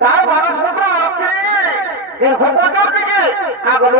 তার মানুষ দিকে আগল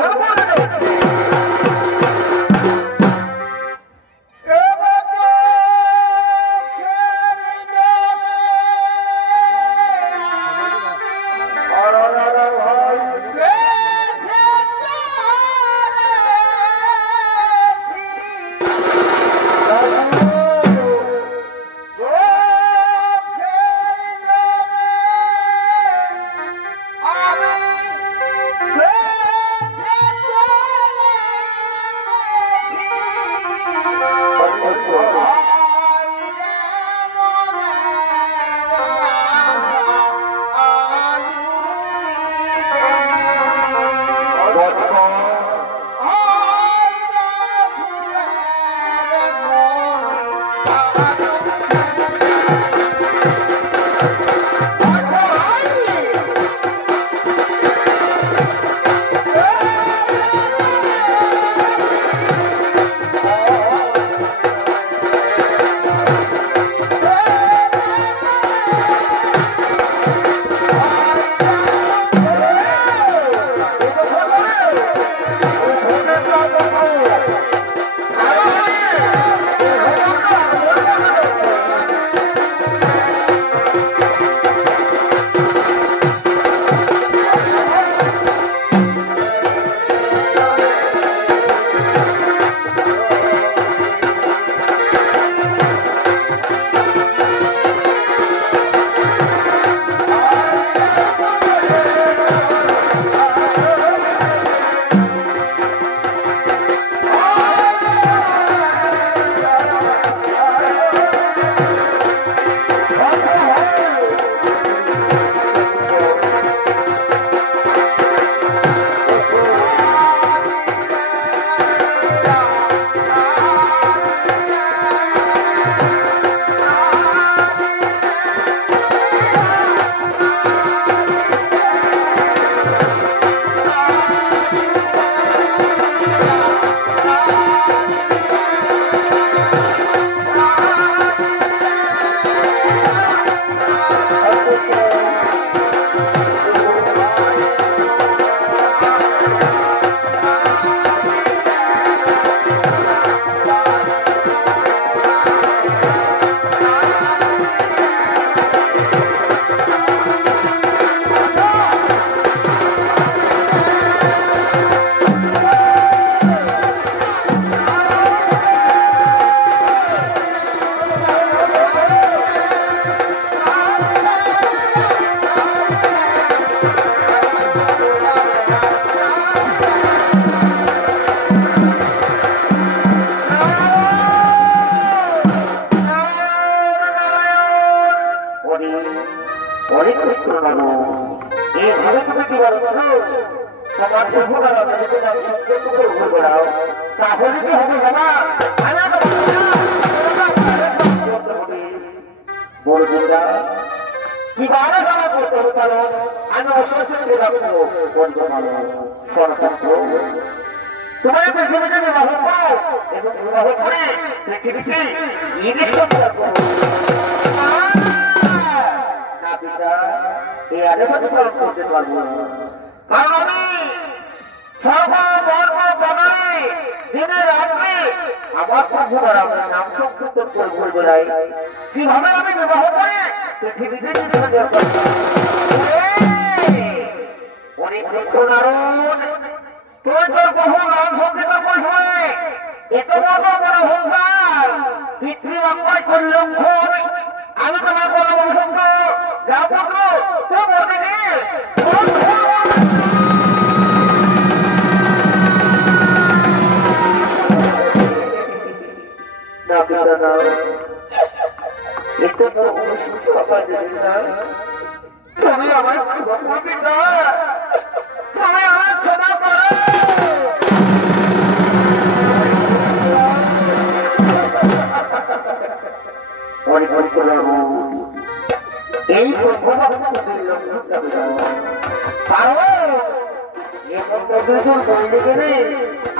এখন কতজন বইলে গেলে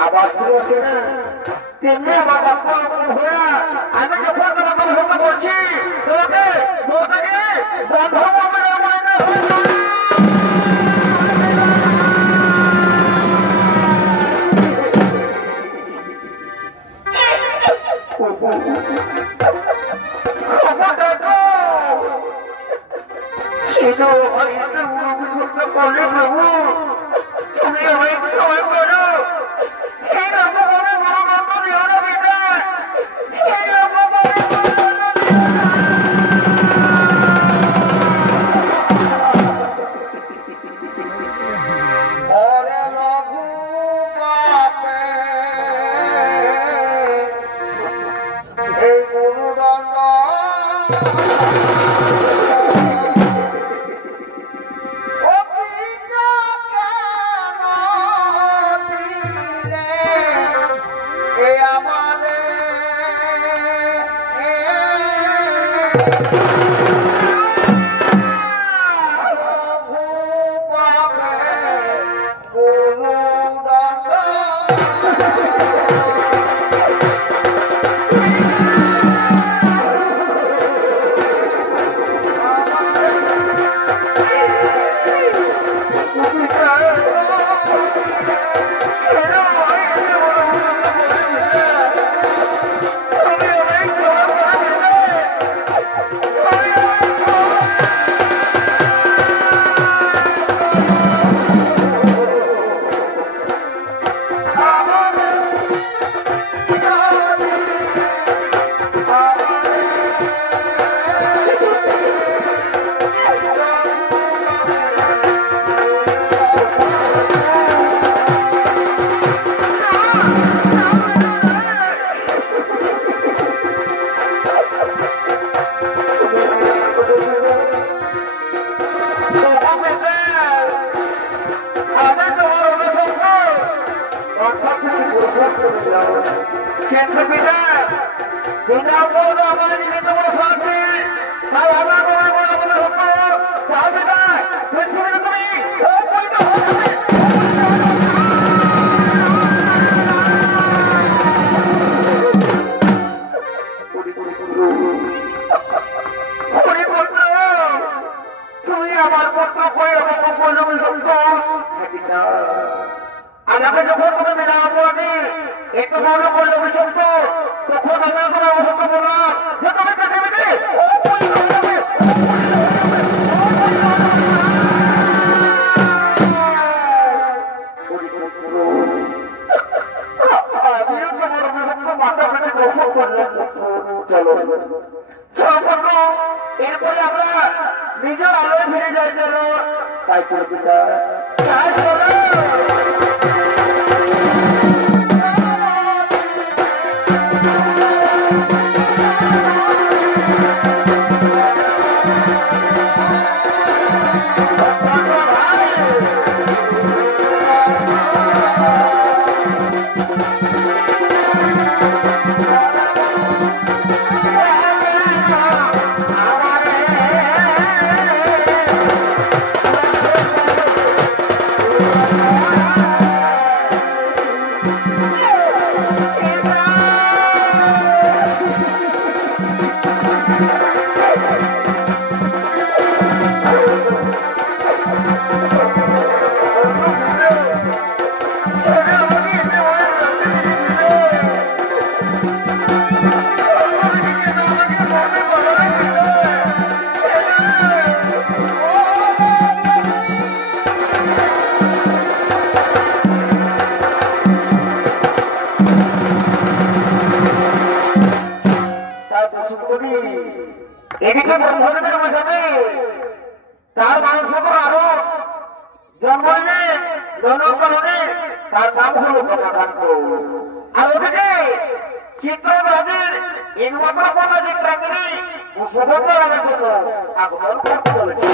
আবার ফিরে আসে না তেমনি আমার বাচ্চা হয়ে আমি যখন তোমাকে সঙ্গে বলছি তোমাকে বলতে বন্ধ করবে না আমাকে যখন তুমি বিনা অপরাধী একটু মনে করলে অভিযুক্ত তখন আমি তোমার অভিযুক্ত বললাম যে তুমি পৃথিবীতে আমিও তোমার অভিযুক্ত মাথা পেটে গ্রহণ করলাম। চলো এরপরে আমরা নিজের আলোয় ফিরে যাই। চলো তাই চলবে তাই চলো। এদিকে ব্রহ্মদেবের বোঝাবে তার মানুষ আরো জন্মে জনকারণে তার নাম হল প্রকাশান্ত। আর ওদিকে চিত্ররাজের একমাত্র সামাজিক প্রাঙ্গণে সুগন্ধ রাজার জন্য আগমন করতে চলেছে।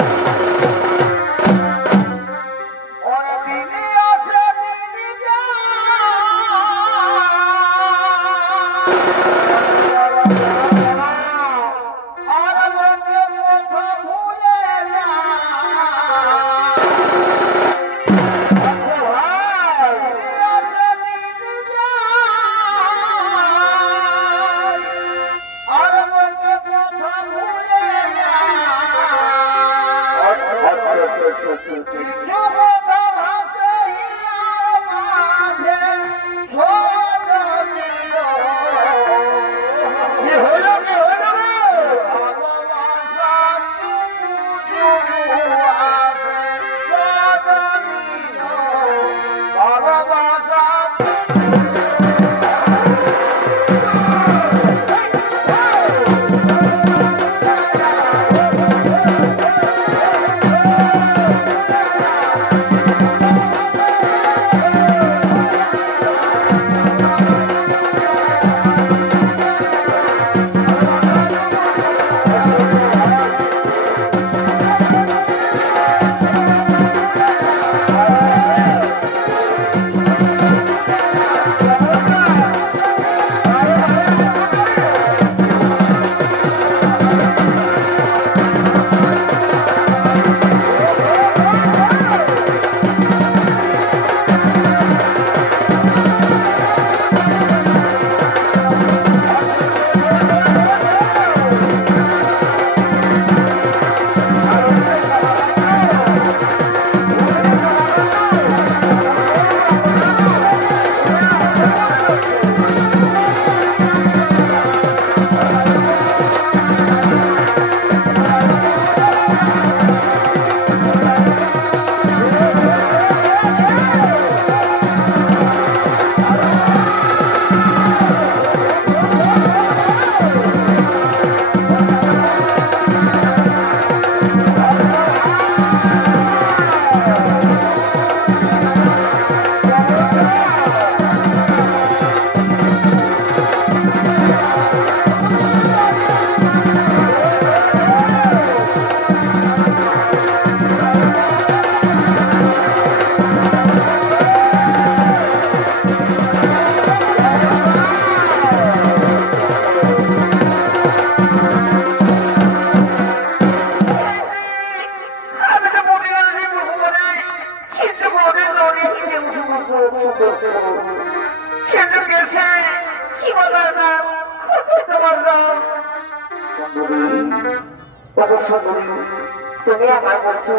তুমি আমার বলছো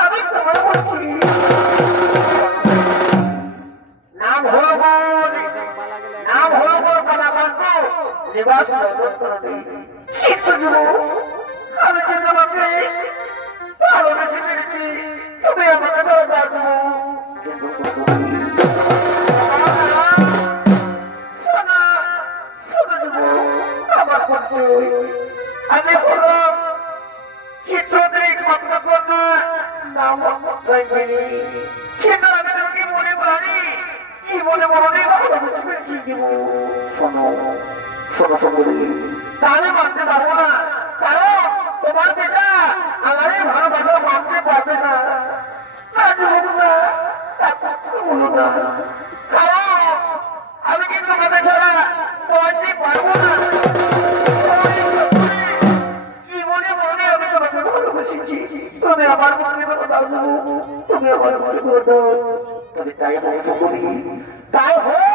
আমি তোমার বলছি নাম হলো নাম হলো কলাকান্ত নিবাস কিন্তু আমি যে তোমাকে ভালোবেসে পেরেছি তুমি আমাকে পারবো আমি হলো চিত্রদের কথা কথা কিন্তু আমি তোমাকে মনে পারি কি মনে মনে ভালোবেসে পেরেছি শোনো শোনো শোনো তাহলে মানতে পারবো না কারণ তোমার যেটা আমার এই ভালোবাসা মানতে পারবে না কারণ আমি কিন্তু তোমাকে ছাড়া মানতে পারবো না কি মনে মনে আমি তোমাকে ভালোবেসেছি তুমি আমার মনে করে পারবো তুমি আমার মনে করে দাও তবে তাই আমাকে বলি তাই হোক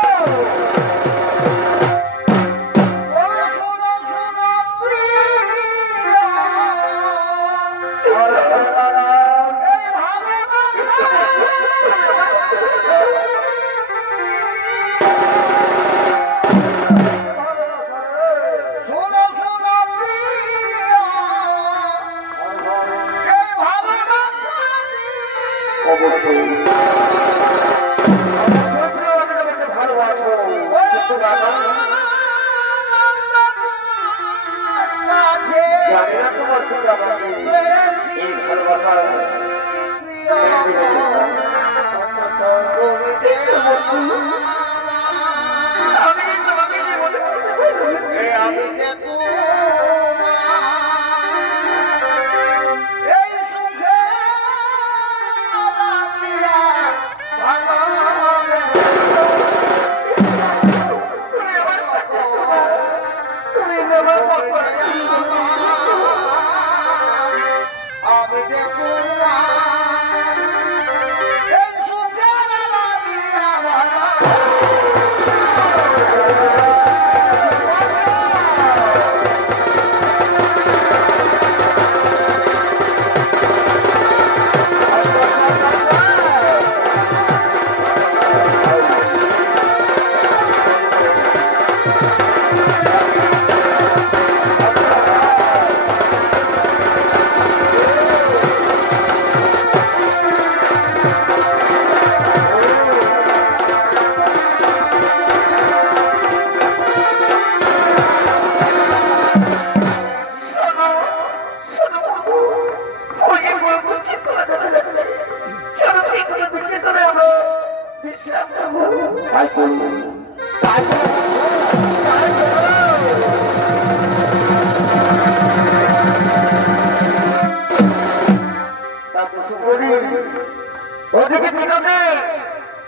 ওদিকে ঠিকাতে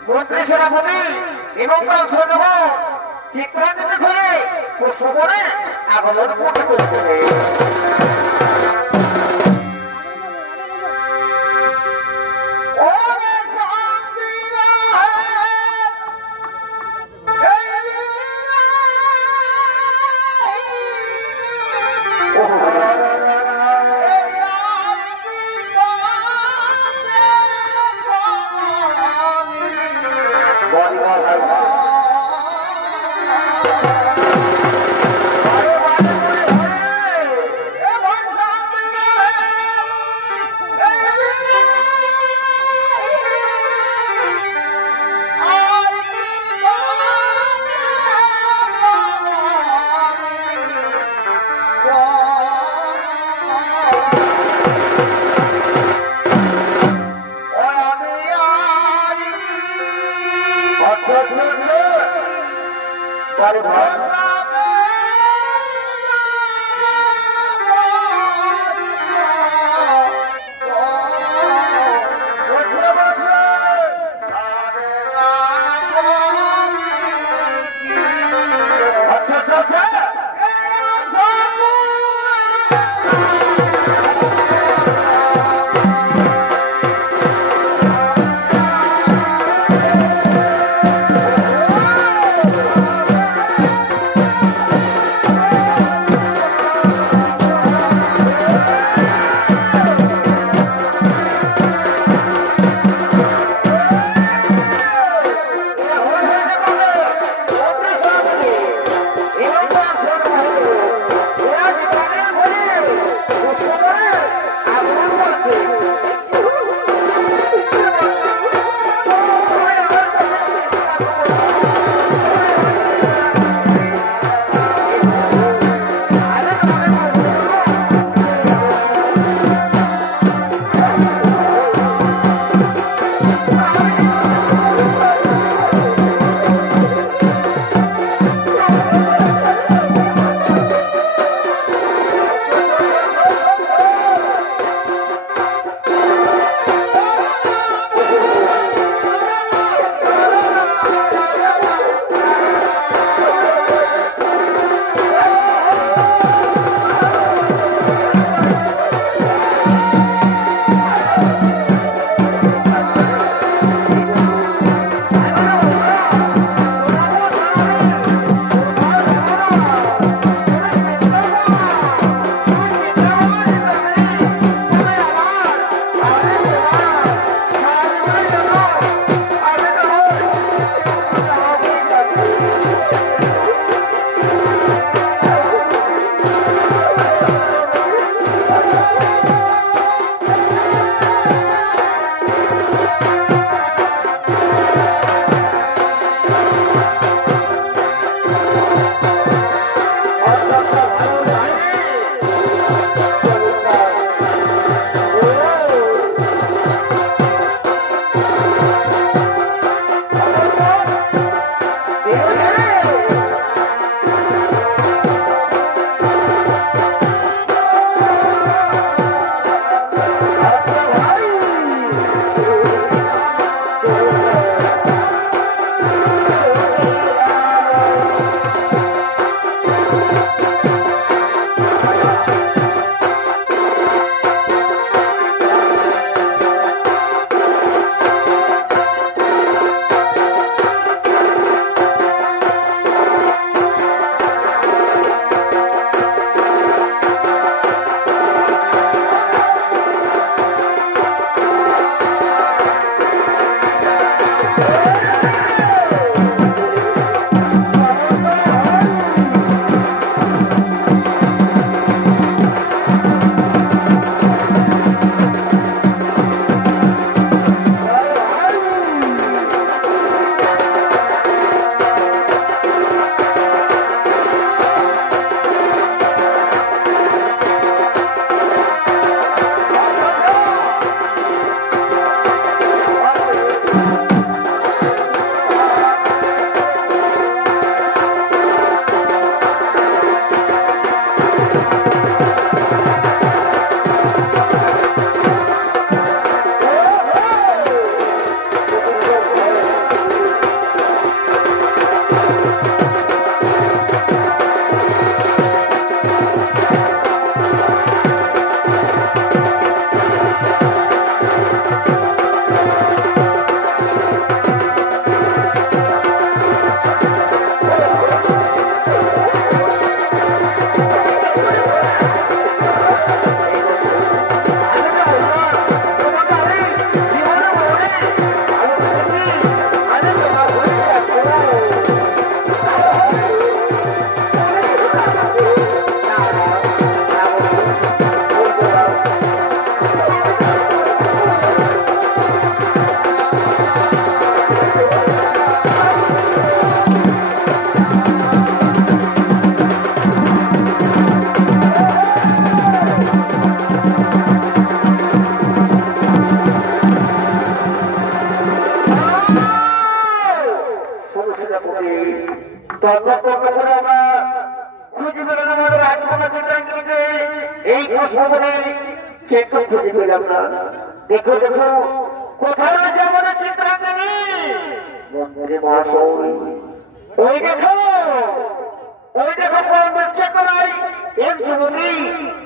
মন্ত্রী সেনাপতি এবং তার সৈন্য চিত্রাঙ্গিত করে প্রশ্ন করে আগমন করতে করতে বলে কিন্তু খুঁজে পেলাম না। দেখো দেখো কোথায় রয়েছে আমাদের চিত্রাঙ্গিনী। ওই দেখো পরমেশ্বর করাই এক যুবতী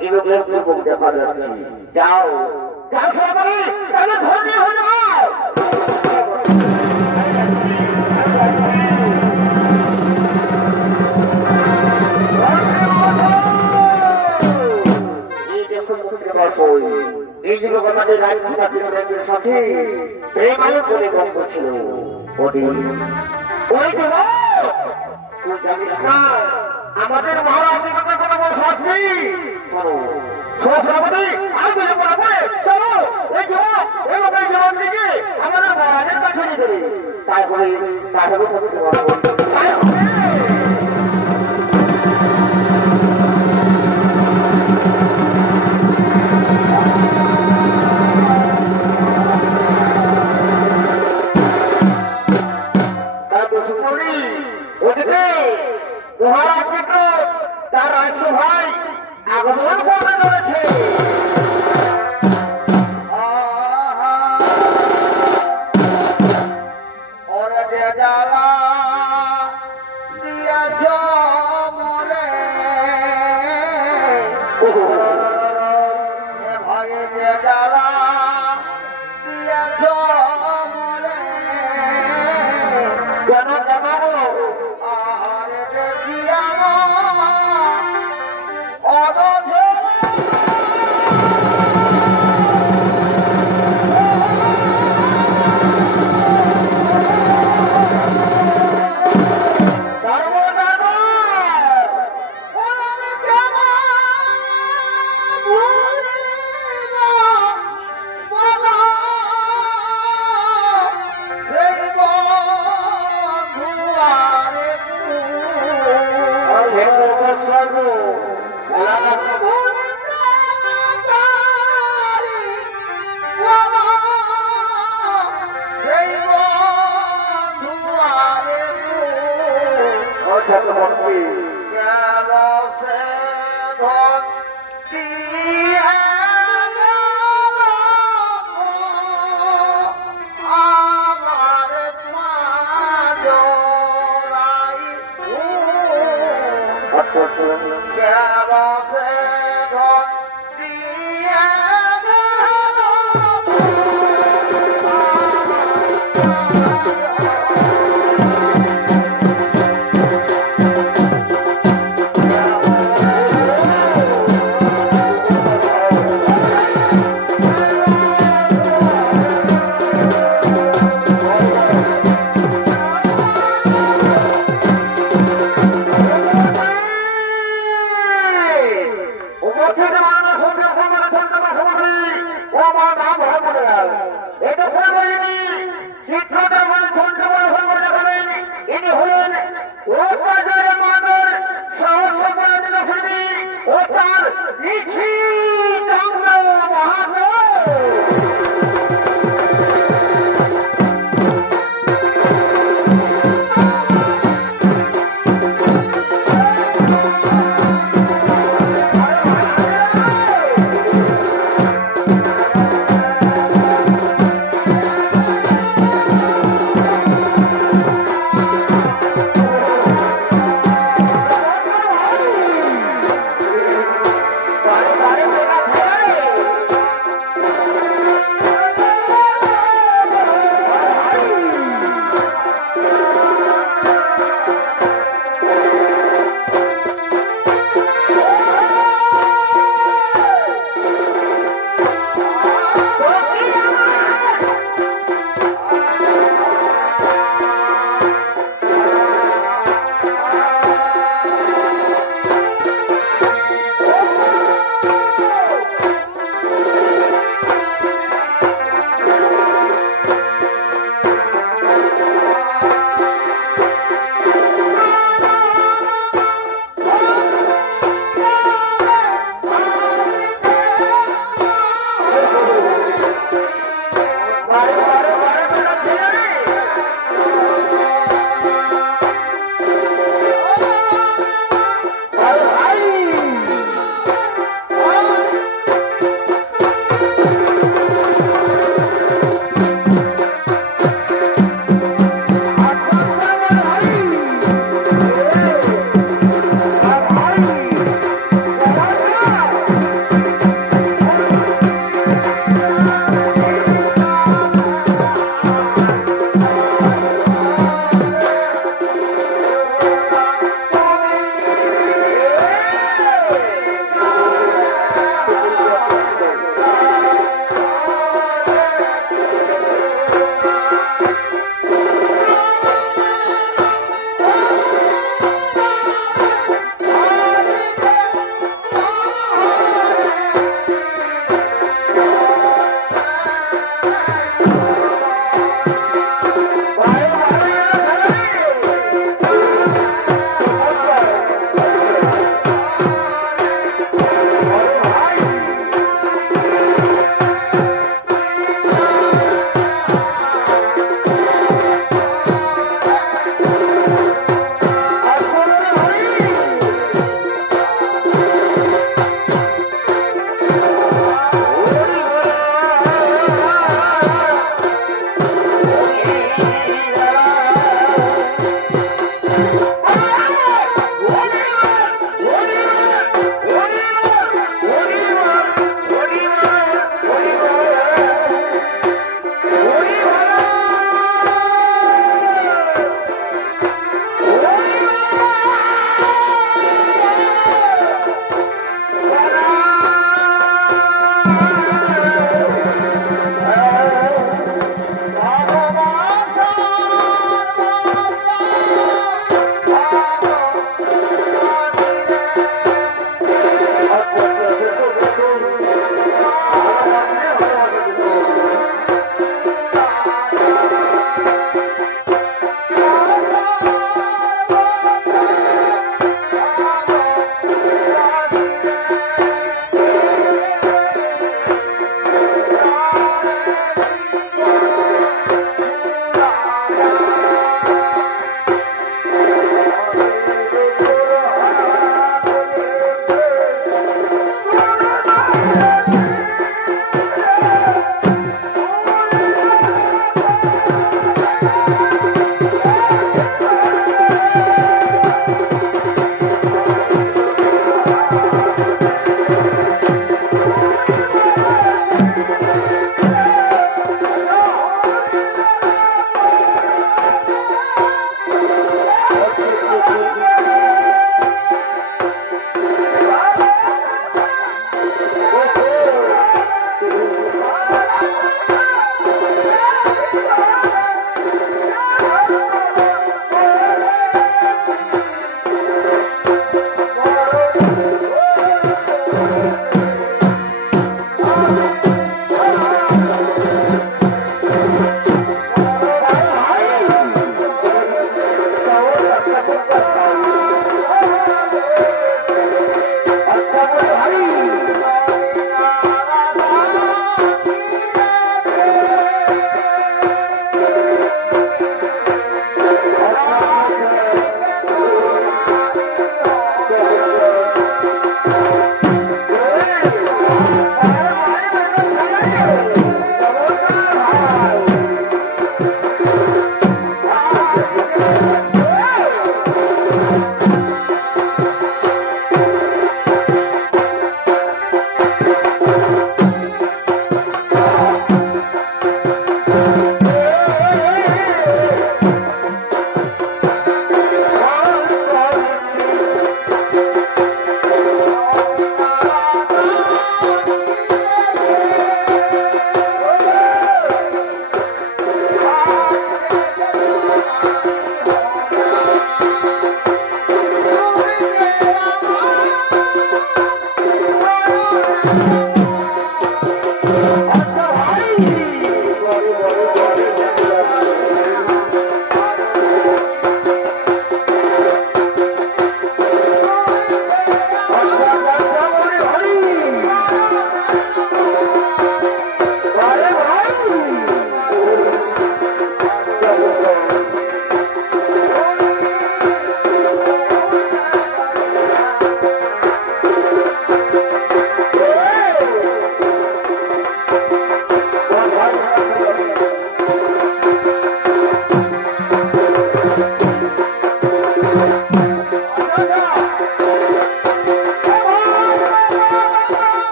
যুবকের মুখ দেখা যাচ্ছে। যাও যাও সবাই তাহলে ধর্মী হয়ে যাও। এই যুবক আমাদের রাজ্যের সাথে প্রেমায় করে গল্প ছিল। ওই যুবক তুই জানিস না আমাদের মহারাজের কথা কোনো বসাস নেই। সহস্রাবতী আর কিছু মনে পড়ে চলো এই যুবক এবং এই যুবক দিকে আমাদের মহারাজের কাছে নিয়ে যাবে। তারপরে মহারাজ তার রাজ্য ভাই আগমন করতে চলেছে। কেন জানাবো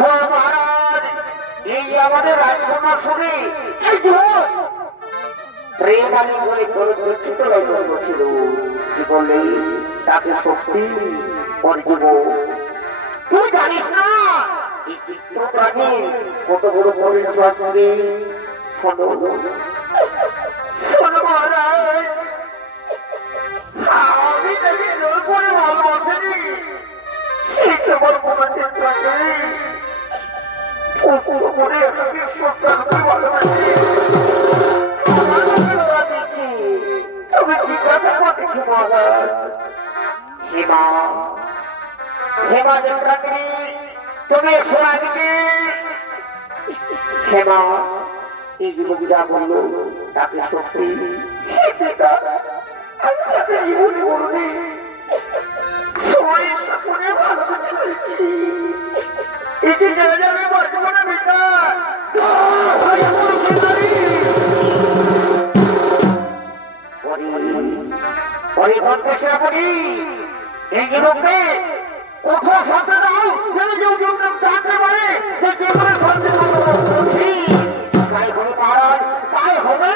মহারাজ এই আমাদের রাজকন্যার সঙ্গে প্রেম আলী বলে ছোট ছিল কি বললে তাকে শক্তি করে দেব। তুই জানিস না এই চিত্র প্রাণী কত বড় পরিচয় করে। শোনো শোনো মহারাজ আমি তাকে জোর করে ভালোবাসিনি সেই তোমার কোনো চিন্তা নেই মনে এটাকে সত্যাকে ভালোবাসি তুমি জিজ্ঞাসা করছি মহারাজ হেমা হেমা দেবরাত্রি তুমি শোনা দিকে হেমা এই যুবকরা বলল তাকে সত্যি জীবনে বলবে এটি জেনে যাবে বর্তমানে বেটা এই যুবককে কোথাও সাথে দাও যেন কেউ কেউ জানতে পারে যে জীবনে তাই হবে মহারাজ তাই হবে।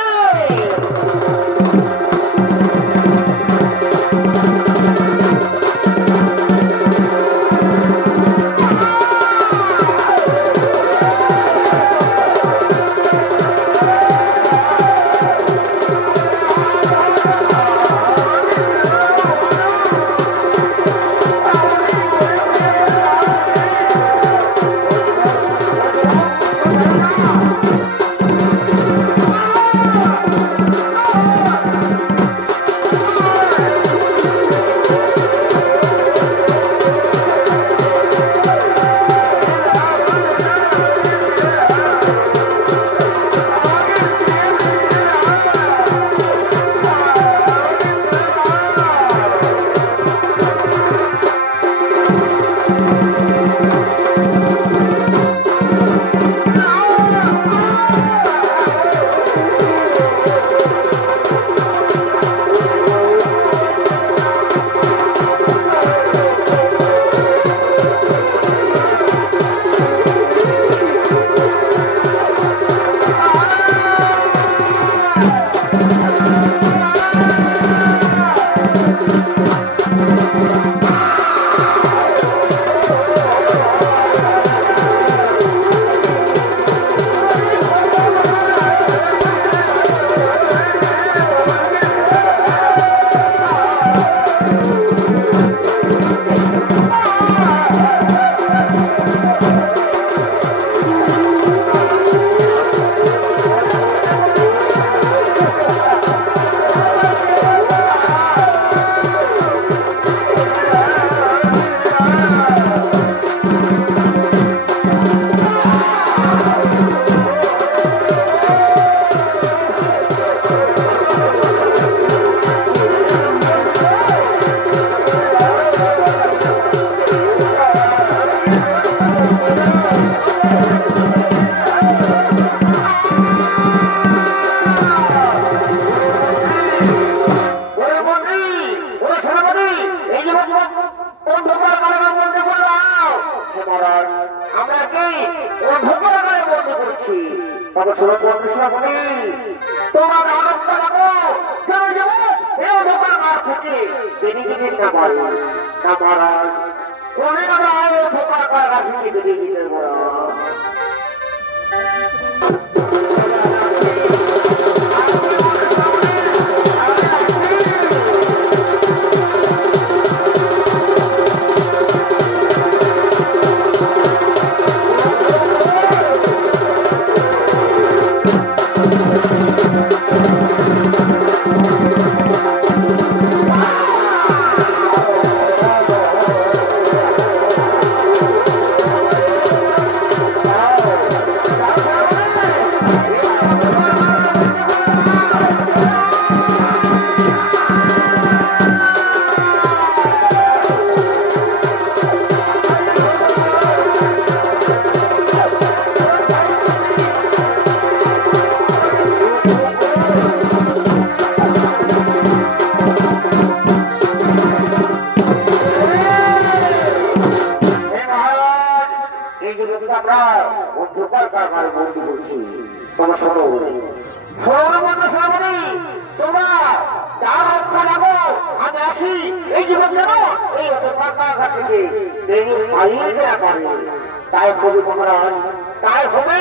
এই জন্য আমরা অন্ধকার কারখানায় বন্দি করছি। তোমার শোনো শ্রাবণী, তোমরা যার অর্থ লাগো আমি আসি। এই জীবন যেন এই অন্ধকার কারখানা থেকে পালিয়ে দেওয়া পারে, তাই কবি মহারাজ, তাই হবে।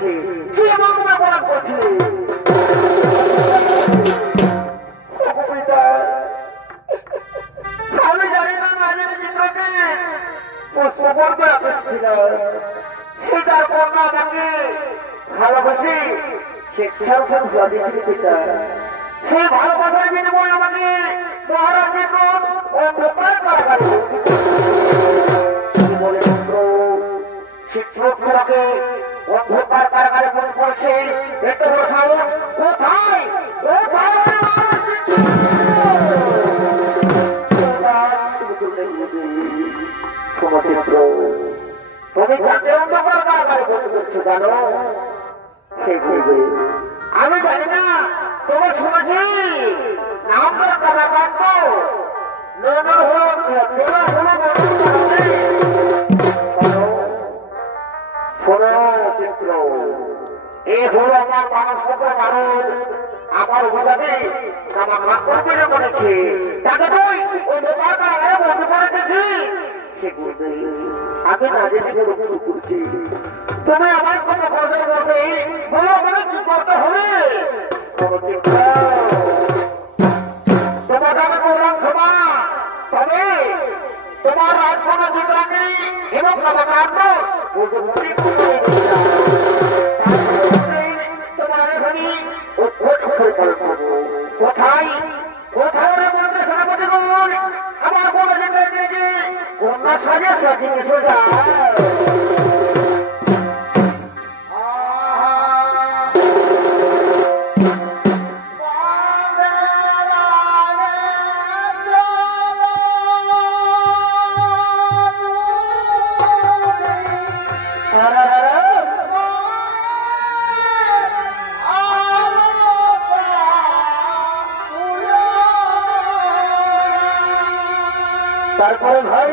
করছে কি এমন তুমি অপরাধ করছে আমি জানি না নাজের চিত্রকে পুষ্পবর করে আপেছিল সে তার কন্যা আমাকে ভালোবাসি শিক্ষার উপর দিয়েছিল পিতা সেই ভালোবাসার বিনিময়ে আমাকে মহারাজ অন্ধকার কারাগারে বলে পুত্র শিক্ষক তোমাকে অন্ধকার কারাগারে মনে করছে এত বড় সাহস কোথায় তুমি যাকে অন্ধকার কারাগারে বসে করছো জানো সে বলবে আমি জানি না তোমার শুনেছি নাম তো কারাগার তো শোনো চিত্র এ হলো আমার মানসিকের মানুষ আমার বোঝাতে আমার মাকড় করে বলেছে তাকে তুই ওই দোকান কারাগারে বন্ধ করে দিয়েছি সে বলবে আমি না জেনে করছি তুমি আমার কোনো কথা বলবে বলো আমাকে কি করতে হবে তোমাকে আমি বললাম ক্ষমা তবে তোমার রাজখানা জিতরাকে এবং আমার রাজ্য তোমার এখানে কোথায় কোথায় বলতে সেনাপতি বলুন আমার বলে যেতে কন্যা সাজে সাজিয়ে সোজা তারপরে ভাই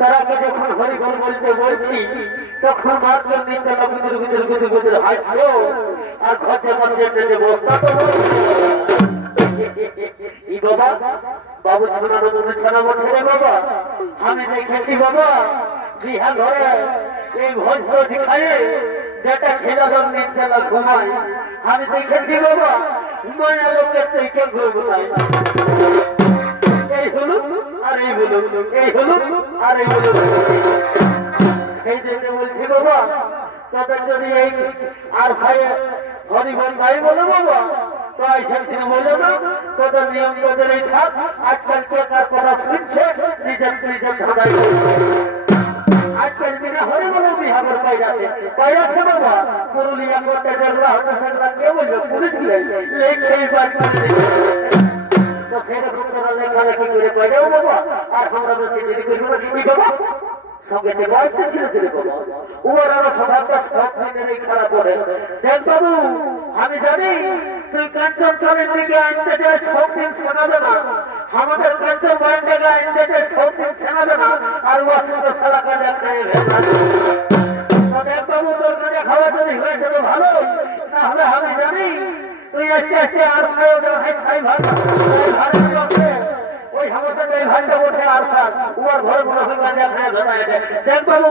তারাকে যখন হরিবল বলতে বলছি তখন মাত্র নিন্দা ভিতর ভিতর ভিতর ভিতর হাসছো আর ঘটে মধ্যে যে বস্তা তো ই বাবা বাবু জীবনের অনুষ্ঠান বলছে বাবা আমি দেখেছি বাবা গৃহা ঘরে এই ভোজ খায় যেটা ছেলেদের নিন্দা ঘুমায় আমি দেখেছি বাবা মায়া লোকের থেকে ঘুমায় এই হলো আর এই হলো সেই জন্য বলছি বাবা তোদের যদি এই আর ভাই হরিবন ভাই বলে বাবা তো আইসেন বলে না তোদের নিয়ম তোদের এই থাক আজকাল কে কার কথা শুনছে নিজের নিজের ধাঁধাই আজকাল দিনে হরিবন বিহাবের পাইরাছে বাবা পুরুলিয়া করতে যেগুলা হতে সেগুলা কে বলবে পুলিশ লেখেই বাড়ি তো সেরকম তোরা লেখালেখি করে পাইরাও বাবা আর আমরা বেশি দেরি করবো না কি বাবা সঙ্গে বয়সে ছিল বাবা ওর আরো স্বভাবটা সব দিনের এই খারাপ করে দেখ বাবু আমি জানি তুই কাঞ্চন চলের দিকে আনতে যায় সব দিন শোনাবে না আমাদের কাঞ্চন বাড়ির জায়গা আনতে যায় সব দিন শোনাবে না আর ওর সঙ্গে সালা কাজে দেখ বাবু তোর কাজে খাওয়া যদি হয়ে যাবে ভালো তাহলে আমি জানি তুই আস্তে আস্তে আর সাই ভাগ ওই সমস্ত এই ভাইটা ওঠে আর স্যার ওর ঘরে কোনো গাঁজা খায় ভেতায় দেখ বাবু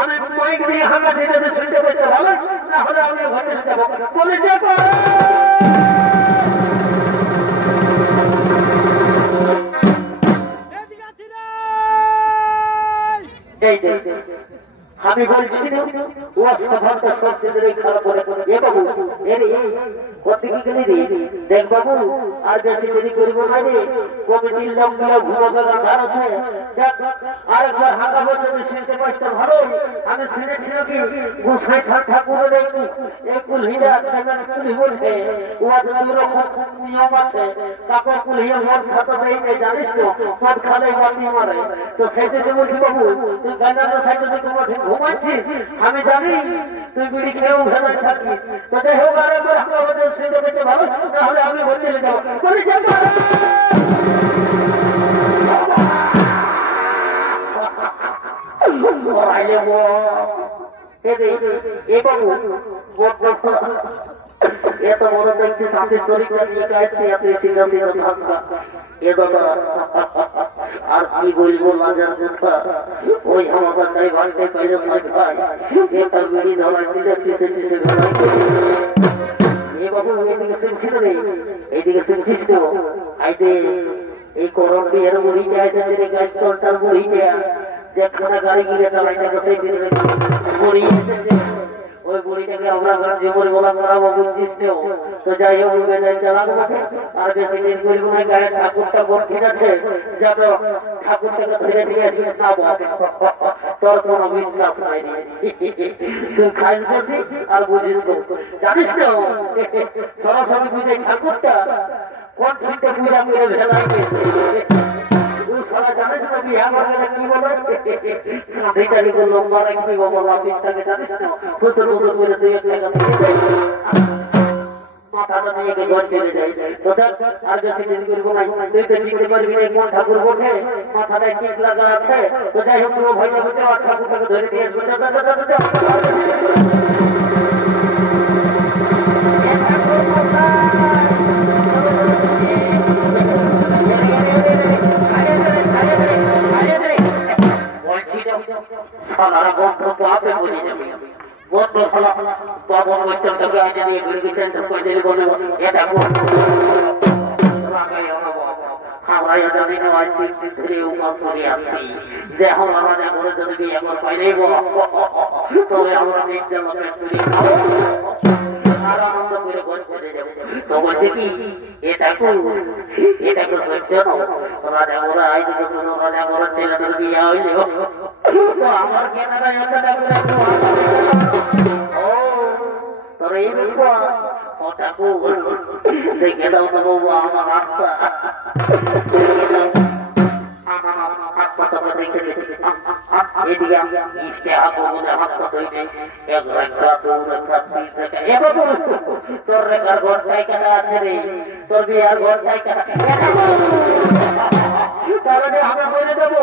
আমি মাইক দিয়ে হাঙ্গা দিয়ে যদি শুনতে পেতে ভালো তাহলে আমি ঘরে যাবো বলে যাবো আমি বলছি ও স্বভাবটা সব দিনের খারাপ করে এ বাবু এর কত কি গেলি দেখ বাবু আর বেশি দেরি করবো না রে কমিটির লোক গুলো ঘুমাবে ধার আছে আর একবার হাঁকা বলছে শুনতে পাঁচটা ভালো আমি শুনেছি কি গোসাই ঠাকুরের এই কুলহিরা কুলি বলছে ওর দুরকম নিয়ম আছে তারপর কুলহিয়া মদ খাতে দেয় নেই জানিস তো মদ খালে মাটি মারে তো সেইটা বলছি বাবু তুই গান্ডার সাইডে দিকে ঘুমাচ্ছিস আমি জানি তুই বিড়ি খেয়েও ভেবে থাকিস তো যাই হোক আর একবার হাঁকা বলছে শুনতে পেতে ভালো তাহলে আমি হোটেলে যাবো বলে যাবো এত বড় দেখছি সাথে শরীরটা নিয়ে গাইছে এত সিংহাসীন থাকা এ দাদা আর কি বলবো লাজার কথা ওই আমাদের তাই ভাঙতে পাইলে ভাই এটা বিড়ি ধরাই দিলে চিঠে চিঠে ধরাই এ বাবু এইদিকে শুনছিল রে এইদিকে শুনছিস তো আইতে এই করম দিয়ে মুড়ি যাইছে রে গাছ তোরটার মুড়ি দেয়া যেখানে গাড়ি গিয়ে চালাইতে সেই মুড়ি ওই বুড়িটাকে আমরা যে মুড়ি বলা করাবো বুঝছিস তো যাই হোক বেজায় চালাবো আর বেশি দিন করবো না গায়ে ঠাকুরটা বড় ঠিক আছে যাতে ঠাকুরটাকে ধীরে ধীরে না তোর কোন বিশ্বাস নাই তুই খাইস বেশি আর বুঝিস জানিস তো সরাসরি বুঝে ঠাকুরটা কোন ঠিকটা পূজা করে ভেলা জানিস না বিহার কি বলো এটাকে লম্বা রাখবি বাবা বাপিসটাকে জানিস না প্রচুর প্রচুর করে দুই এক টাকা মাথাটা নিয়ে ঘর চলে যায় তো আর বেশি দেরি করবো না তুই তো চিনতে পারবি না কোন ঠাকুর বটে মাথাটায় টিপ লাগা আছে তো যাই হোক তোমার ভাইয়া বলছে আর ঠাকুরটাকে ধরে দিয়ে আসবে সারা গল্প পাবে বলে যাবে বহুত ফলা পাবো বৈঠকটাকে আজ নিয়ে ঘুরে গেছেন তো করে বলে এটা আমরা জানি না আজ ধীরে উপাস করে আসছি যে আমরা রাজা করে যদি একবার পাইলেই তবে আমরা নির্যাতন করে খাবো আর আনন্দ করে ঘর চলে যাবো তো বলছে কি এটাকে সহ্য রাজা বলে আইনি কোনো রাজা বলে ছেলেদের বিয়ে হইলে তো আমার কেনারা তবে এই ঠাকুর দেখে দাও তো বাবু আমার হাতটা হাত পাতাটা দেখে এদিকে ইস্টে হাত বলে হাতটা ধরে এক রেখা দু রেখা তিন রেখা এ বাবু তোর রেখার ঘরটাই কেনা আছে রে তোর বিয়ার ঘরটাই কেনা তাহলে আমরা বলে দেবো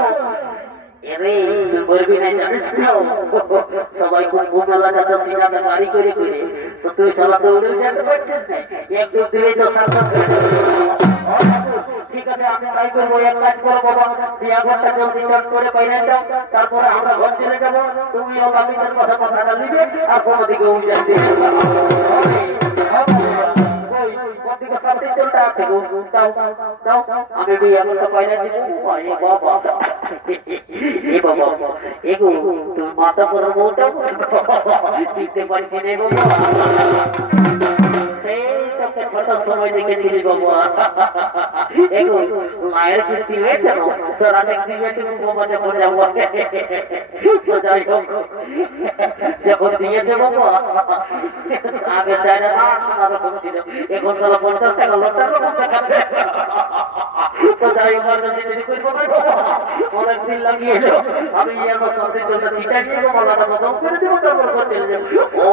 সবাই খুব ঘুমেলা যাতে সিনাতে গাড়ি করে করে তো তুই চালাতে উড়ে যেতে পারছিস না এক দু দিলে তো ঠিক আছে আমি তাই করবো এক কাজ করো বাবা বিয়া ঘরটা জলদি চট করে পাইলে যাও তারপরে আমরা ঘর চলে যাবো তুমি অবামিনের কথা কথাটা নিবে আর কোনো দিকে উঠে দিবে আমি বিয়া ঘরটা পাইলে দিব বাবা এ বাবা এগো তুমি মাথা পর বউটা দিতে পারছি রে বাবা সেই তোকে ছোট সময় দেখেছিলি বাবা এগো মায়ের বৃত্তি হয়েছে না তোরা দেখবি তুমি বাবাতে পড়ে যাবো তো যাই হোক যখন দিয়েছে বাবা আগে যায় না আগে বলছিল এখন তোরা 50 টাকা লোটার দেখাচ্ছে তো যাই হোক অনেকদিন লাগিয়ে আমি আমার সবদিন জন্য চিটা নিয়ে মালাটা বদল করে দেবো তারপর করতে যাবো ও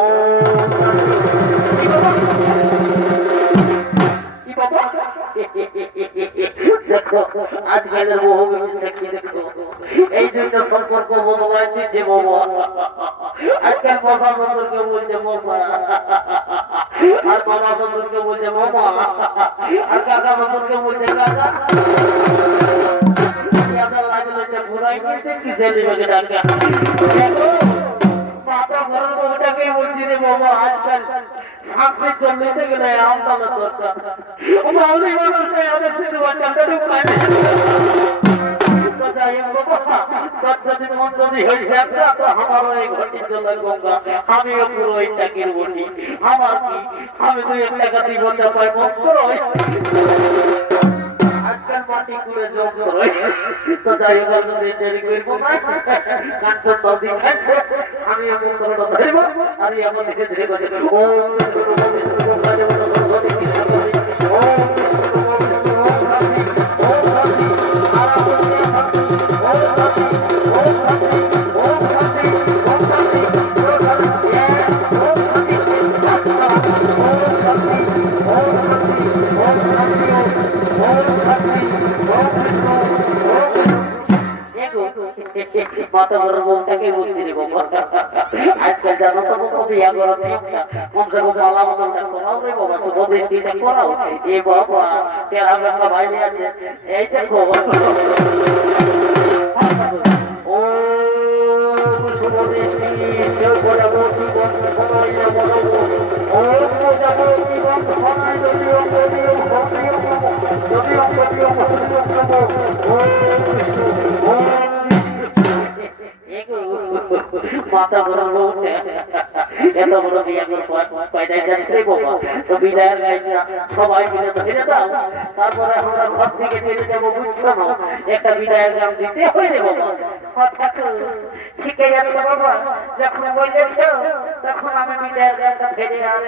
দেখো আজকালের বহু দেখো এই জন্য সম্পর্ক মোবাইল দিচ্ছে বাবা আজকাল মশা বন্ধুকে বলছে মশা আর মামা বন্ধুকে বলছে মামা আর কাকা বন্ধুকে বলছে কাকা লাগলো যে বুড়াই বলছে কি ছেলে ডাকা মাথা ঘরের বউটাকে বলছি রে বাবা আজকাল সামনে চলতে গেলে আমদালা দরকার মাউলি মানুষটাই আমাদের শুধু বাচ্চাটা ঢুকায় আমিও পুরো ওই চাকরির বলি আমার কি আমি তো 1 টাকা দিয়ে বলতে পারি আজকাল মাটি করে যোগ করে তো যাই হোক দেরি করবো না কাঞ্চন নদী খাচ্ছে আমি এমন করবো ধরব আমি এমন দেখে ধীরে করে ও মাথা বড় বউটাকে বলছি রে বাবা আজকাল জানো তো বিয়া করা কমসে কম মালা বদলটা করাও রে বাবা শুধু বৃষ্টিটা করাও এ বাবা তেরা বেলা ভাই আছে এই দেখো ও শুভ বৃষ্টি কেউ করে বলছি বন্ধ সময় বড় ও যাবো কি বন্ধ সময় যদিও মাথা বড় এত বড় বিয়ে কয়টাই যাচ্ছে বাবা তো বিদায়ের গাইটা সবাই মিলে ধরে দাও তারপরে আমরা ঘর থেকে চলে যাবো বুঝছো না একটা বিদায়ের গান দিতে হয় রে বাবা শিখে যাচ্ছে বাবা যখন বললেছ তখন আমি বিদায়ের গানটা ফেলে আর